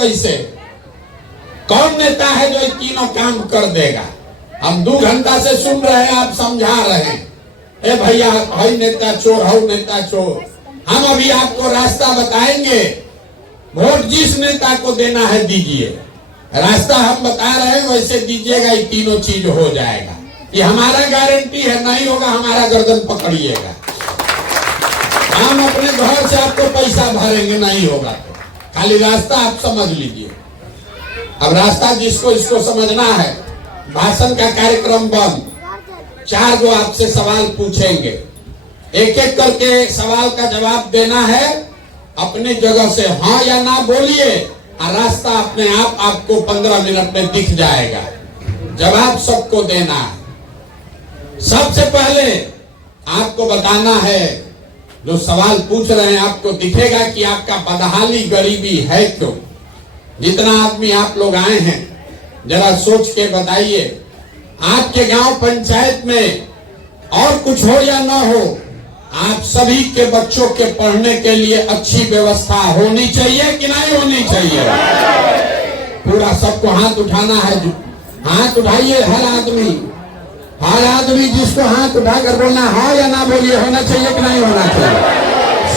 कैसे? कौन नेता है जो ये तीनों काम कर देगा? हम 2 घंटा से सुन रहे हैं, आप समझा रहे हैं, ए भैया भाई नेता चोर हो, नेता चोर। हम अभी आपको रास्ता बताएंगे। वोट जिस नेता को देना है दीजिए, रास्ता हम बता रहे हैं वैसे दीजिएगा, ये तीनों चीज हो जाएगा। ये हमारा गारंटी है, नहीं होगा हमारा गर्दन पकड़िएगा। हम अपने घर से आपको पैसा भरेंगे, नहीं होगा तो खाली रास्ता आप समझ लीजिए। अब रास्ता जिसको इसको समझना है, भाषण का कार्यक्रम बंद। 4 गो आपसे सवाल पूछेंगे, एक एक करके सवाल का जवाब देना है। अपनी जगह से हाँ या ना बोलिए और रास्ता अपने आप आपको 15 मिनट में दिख जाएगा। जवाब सबको देना है। सबसे पहले आपको बताना है, जो सवाल पूछ रहे हैं आपको दिखेगा कि आपका बदहाली गरीबी है क्यों। जितना आदमी आप लोग आए हैं जरा सोच के बताइए, आपके गांव पंचायत में और कुछ हो या ना हो, आप सभी के बच्चों के पढ़ने के लिए अच्छी व्यवस्था होनी चाहिए कि नहीं होनी चाहिए? पूरा सबको हाथ उठाना है। हाथ उठाइए हर आदमी जिसको हाथ उठाकर बोलना हाँ या ना बोलिए, होना चाहिए कि नहीं होना चाहिए?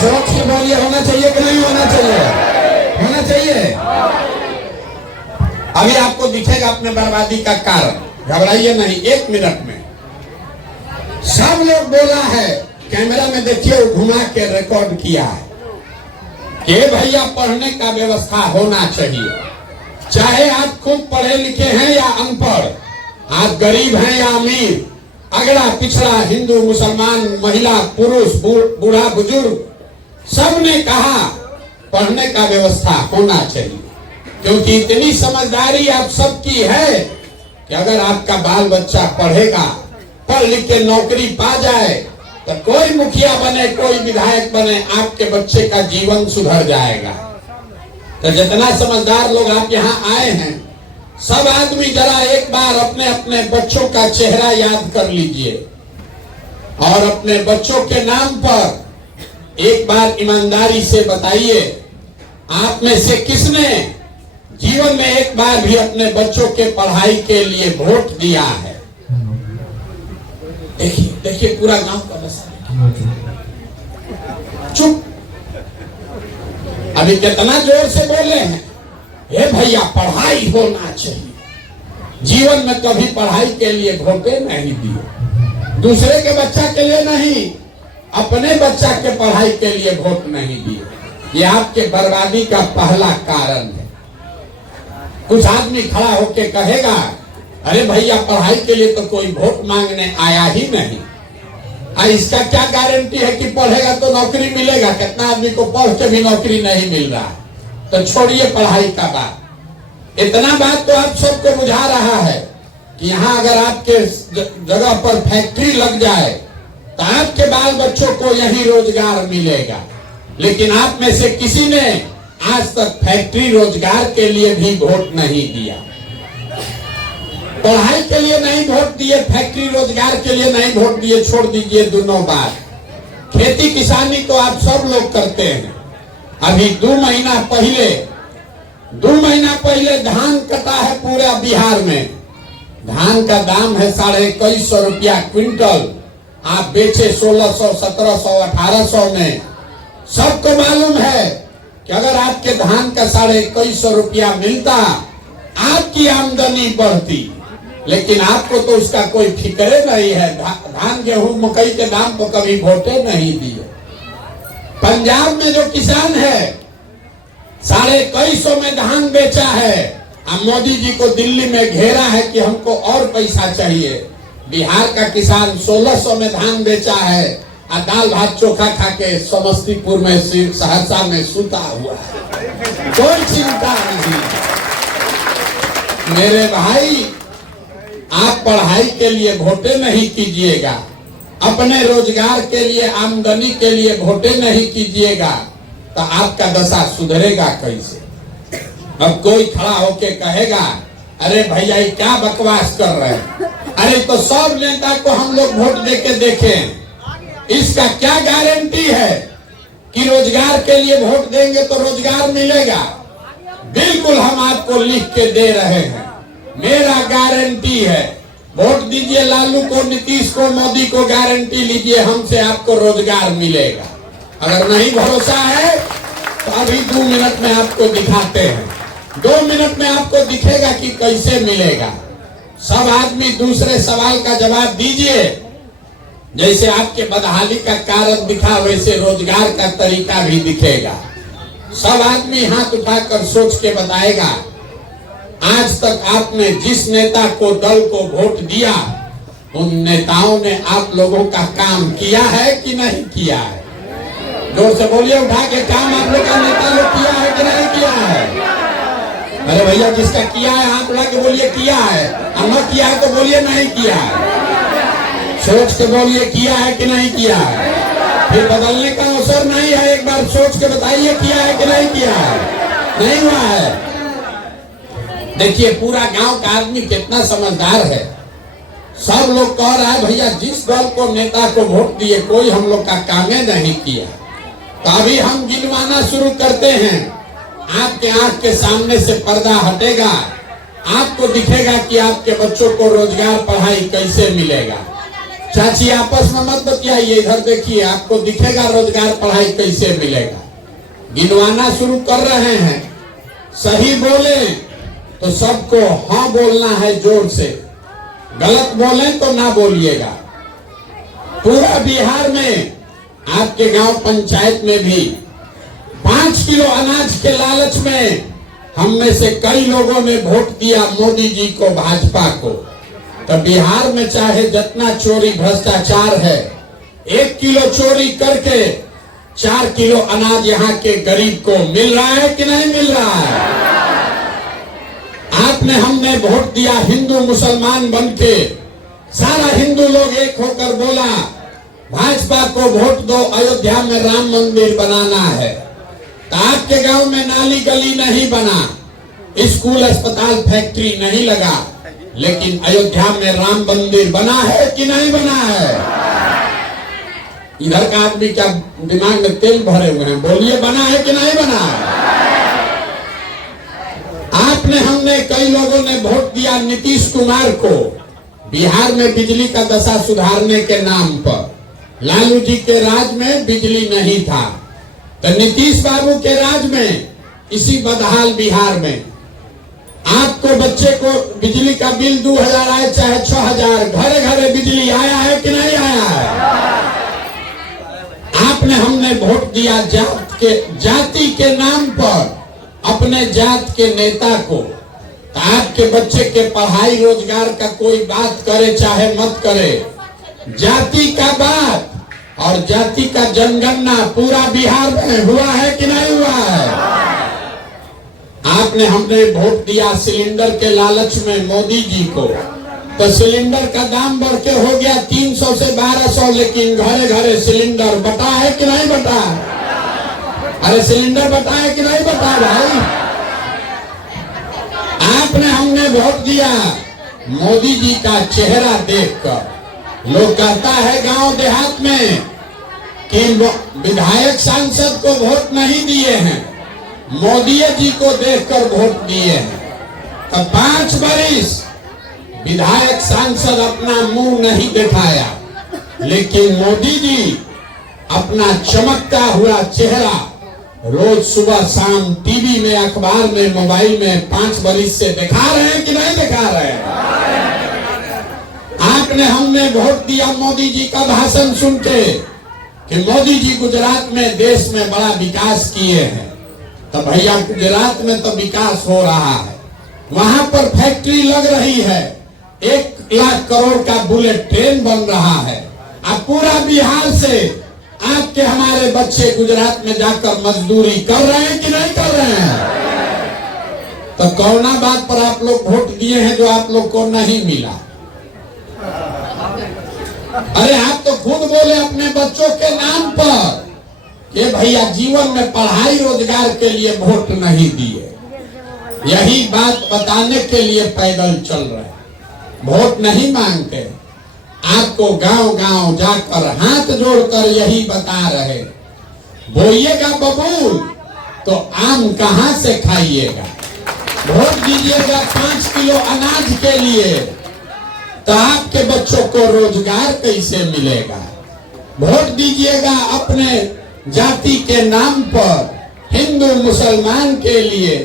सोच के बोलिए, होना चाहिए कि नहीं होना चाहिए? होना चाहिए। अभी आपको दिखेगा अपने बर्बादी का कारण, घबराइए नहीं। 1 मिनट में सब लोग बोला है, कैमरा में देखिए, घुमा के रिकॉर्ड किया है कि भैया पढ़ने का व्यवस्था होना चाहिए। चाहे आप खूब पढ़े लिखे हैं या अनपढ़, आप गरीब हैं या अमीर, अगड़ा पिछड़ा, हिंदू मुसलमान, महिला पुरुष, बूढ़ा बुजुर्ग, सबने कहा पढ़ने का व्यवस्था होना चाहिए। क्योंकि इतनी समझदारी आप सबकी है कि अगर आपका बाल बच्चा पढ़ेगा, पढ़ लिख के नौकरी पा जाए, तो कोई मुखिया बने, कोई विधायक बने, आपके बच्चे का जीवन सुधर जाएगा। तो जितना समझदार लोग आप यहाँ आए हैं, सब आदमी जरा एक बार अपने अपने बच्चों का चेहरा याद कर लीजिए और अपने बच्चों के नाम पर एक बार ईमानदारी से बताइए, आप में से किसने जीवन में एक बार भी अपने बच्चों के पढ़ाई के लिए वोट दिया है? देखिए देखिए, पूरा गांव का बसा चुप। अभी कितना जोर से बोले हैं, हे भैया पढ़ाई होना चाहिए। जीवन में कभी पढ़ाई के लिए वोटे नहीं दिए, दूसरे के बच्चा के लिए नहीं, अपने बच्चा के पढ़ाई के लिए वोट नहीं दिए। ये आपके बर्बादी का पहला कारण है। कुछ आदमी खड़ा होके कहेगा, अरे भैया पढ़ाई के लिए तो कोई वोट मांगने आया ही नहीं। इसका क्या गारंटी है कि पढ़ेगा तो नौकरी मिलेगा? कितना आदमी को पढ़ के भी नौकरी नहीं मिल रहा। तो छोड़िए पढ़ाई का बात। इतना बात तो आप सबको बुझा रहा है कि यहाँ अगर आपके जगह पर फैक्ट्री लग जाए तो आपके बाल बच्चों को यही रोजगार मिलेगा। लेकिन आप में से किसी ने आज तक फैक्ट्री रोजगार के लिए भी वोट नहीं दिया। पढ़ाई के लिए नहीं वोट दिए, फैक्ट्री रोजगार के लिए नहीं वोट दिए, छोड़ दीजिए दोनों बात। खेती किसानी तो आप सब लोग करते हैं। अभी 2 महीना पहले धान कटा है पूरा बिहार में। धान का दाम है 2150 रुपया क्विंटल, आप बेचे 1600, 1700, 1800 में। सबको मालूम है कि अगर आपके धान का 2150 रुपया मिलता, आपकी आमदनी बढ़ती। लेकिन आपको तो उसका कोई फिक्र नहीं है। धान गेहूं मकई के दाम को कभी वोटे नहीं दिए। पंजाब में जो किसान है 2150 में धान बेचा है, अब मोदी जी को दिल्ली में घेरा है कि हमको और पैसा चाहिए। बिहार का किसान 1600 में धान बेचा है और दाल भात चोखा खा के समस्तीपुर में, सहरसा में सुता हुआ है। कोई चिंता नहीं। मेरे भाई, आप पढ़ाई के लिए वोटे नहीं कीजिएगा, अपने रोजगार के लिए, आमदनी के लिए वोटे नहीं कीजिएगा, तो आपका दशा सुधरेगा कैसे? अब कोई खड़ा होके कहेगा, अरे भैया ये क्या बकवास कर रहे हैं? अरे तो सब नेता को हम लोग वोट देके देखें, इसका क्या गारंटी है कि रोजगार के लिए वोट देंगे तो रोजगार मिलेगा? बिल्कुल हम आपको लिख के दे रहे हैं, मेरा गारंटी है। वोट दीजिए लालू को, नीतीश को, मोदी को, गारंटी लीजिए हमसे आपको रोजगार मिलेगा। अगर नहीं भरोसा है तो अभी 2 मिनट में आपको दिखाते हैं। 2 मिनट में आपको दिखेगा कि कैसे मिलेगा। सब आदमी दूसरे सवाल का जवाब दीजिए। जैसे आपके बदहाली का कारण दिखा, वैसे रोजगार का तरीका भी दिखेगा। सब आदमी हाथ उठाकर सोच के बताएगा, आज तक आपने जिस नेता को, दल को वोट दिया, उन नेताओं ने आप लोगों का काम किया है कि नहीं किया है? जोर से बोलिए, उठा के, काम आप लोग का नेता लोग किया है कि नहीं किया है? अरे भैया, जिसका किया है हाथ उठा के बोलिए किया है, और न किया है तो बोलिए नहीं किया है। सोच के बोलिए किया है कि नहीं किया है। फिर बदलने का अवसर नहीं है, एक बार सोच के बताइए किया है कि नहीं किया है। नहीं हुआ है। देखिए पूरा गांव का आदमी कितना समझदार है। सब लोग कह रहा है भैया जिस दल को, नेता को वोट दिए, कोई हम लोग का काम नहीं किया। तो अभी हम गिनवाना शुरू करते हैं। आपके आंख के सामने से पर्दा हटेगा, आपको दिखेगा कि आपके बच्चों को रोजगार, पढ़ाई कैसे मिलेगा। चाची आपस में मत बतियाइए, इधर देखिए, आपको दिखेगा रोजगार, पढ़ाई कैसे मिलेगा। गिनवाना शुरू कर रहे हैं। सही बोले तो सबको हाँ बोलना है जोर से, गलत बोले तो ना बोलिएगा। पूरा बिहार में, आपके गांव पंचायत में भी 5 किलो अनाज के लालच में हम में से कई लोगों ने वोट दिया मोदी जी को, भाजपा को। तो बिहार में चाहे जितना चोरी भ्रष्टाचार है, 1 किलो चोरी करके 4 किलो अनाज यहाँ के गरीब को मिल रहा है कि नहीं मिल रहा है? आपने, हमने वोट दिया हिंदू मुसलमान बन के, सारा हिंदू लोग एक होकर बोला भाजपा को वोट दो, अयोध्या में राम मंदिर बनाना है। तो आपके गांव में नाली गली नहीं बना, स्कूल अस्पताल फैक्ट्री नहीं लगा, लेकिन अयोध्या में राम मंदिर बना है कि नहीं बना है? इधर का आदमी क्या दिमाग में तेल भरे हुए हैं? बोलिए बना है कि नहीं बना है? आपने, हमने, कई लोगों ने वोट दिया नीतीश कुमार को, बिहार में बिजली का दशा सुधारने के नाम पर। लालू जी के राज में बिजली नहीं था, तो नीतीश बाबू के राज में, इसी बदहाल बिहार में, आपको बच्चे को बिजली का बिल 2000 आए चाहे 6000, घरे घरे बिजली आया है कि नहीं आया है? आपने, हमने वोट दिया जाति के नाम पर अपने जात के नेता को। तो आपके बच्चे के पढ़ाई रोजगार का कोई बात करे चाहे मत करे, जाति का बात और जाति का जनगणना पूरा बिहार में हुआ है कि नहीं हुआ है? आपने, हमने वोट दिया सिलेंडर के लालच में मोदी जी को। तो सिलेंडर का दाम बढ़ के हो गया 300 से 1200, लेकिन घरे घरे सिलेंडर बटा है कि नहीं बटा? अरे सिलेंडर बटा है कि नहीं बटा भाई? आपने, हमने वोट दिया मोदी जी का चेहरा देखकर। लोग कहता है गांव देहात में कि विधायक सांसद को वोट नहीं दिए हैं, मोदी जी को देखकर वोट दिए हैं। तो 5 बरिस विधायक सांसद अपना मुंह नहीं दिखाया, लेकिन मोदी जी अपना चमकता हुआ चेहरा रोज सुबह शाम टीवी में, अखबार में, मोबाइल में 5 बरिस से दिखा रहे हैं कि नहीं दिखा रहे हैं? आपने, हमने वोट दिया मोदी जी का भाषण सुन के कि मोदी जी गुजरात में, देश में बड़ा विकास किए हैं। तो भैया गुजरात में तो विकास हो रहा है, वहां पर फैक्ट्री लग रही है, 1 लाख करोड़ का बुलेट ट्रेन बन रहा है। अब पूरा बिहार से आपके, हमारे बच्चे गुजरात में जाकर मजदूरी कर रहे हैं कि नहीं कर रहे हैं? तो कौना बात पर आप लोग वोट दिए हैं जो आप लोग को नहीं मिला? अरे आप तो खुद बोले अपने बच्चों के नाम पर कि भैया जीवन में पढ़ाई रोजगार के लिए वोट नहीं दिए। यही बात बताने के लिए पैदल चल रहे, वोट नहीं मांगते। आपको गांव गांव जाकर हाथ जोड़कर यही बता रहे, बोइएगा बबूल तो आम कहां से खाइएगा? वोट दीजिएगा 5 किलो अनाज के लिए, तो आपके बच्चों को रोजगार कैसे मिलेगा? वोट दीजिएगा अपने जाति के नाम पर हिंदू मुसलमान के लिए,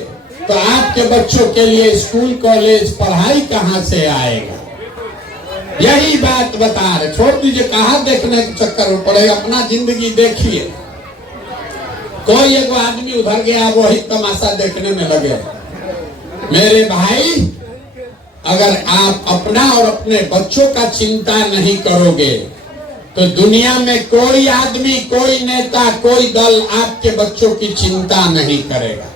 तो आपके बच्चों के लिए स्कूल कॉलेज पढ़ाई कहां से आएगा? यही बात बता रहे। छोड़ दीजिए, कहाँ देखने के चक्कर में पड़े, अपना जिंदगी देखिए। कोई एक आदमी उधर गया, वही तमाशा देखने में लगे। मेरे भाई, अगर आप अपना और अपने बच्चों का चिंता नहीं करोगे तो दुनिया में कोई आदमी, कोई नेता, कोई दल आपके बच्चों की चिंता नहीं करेगा।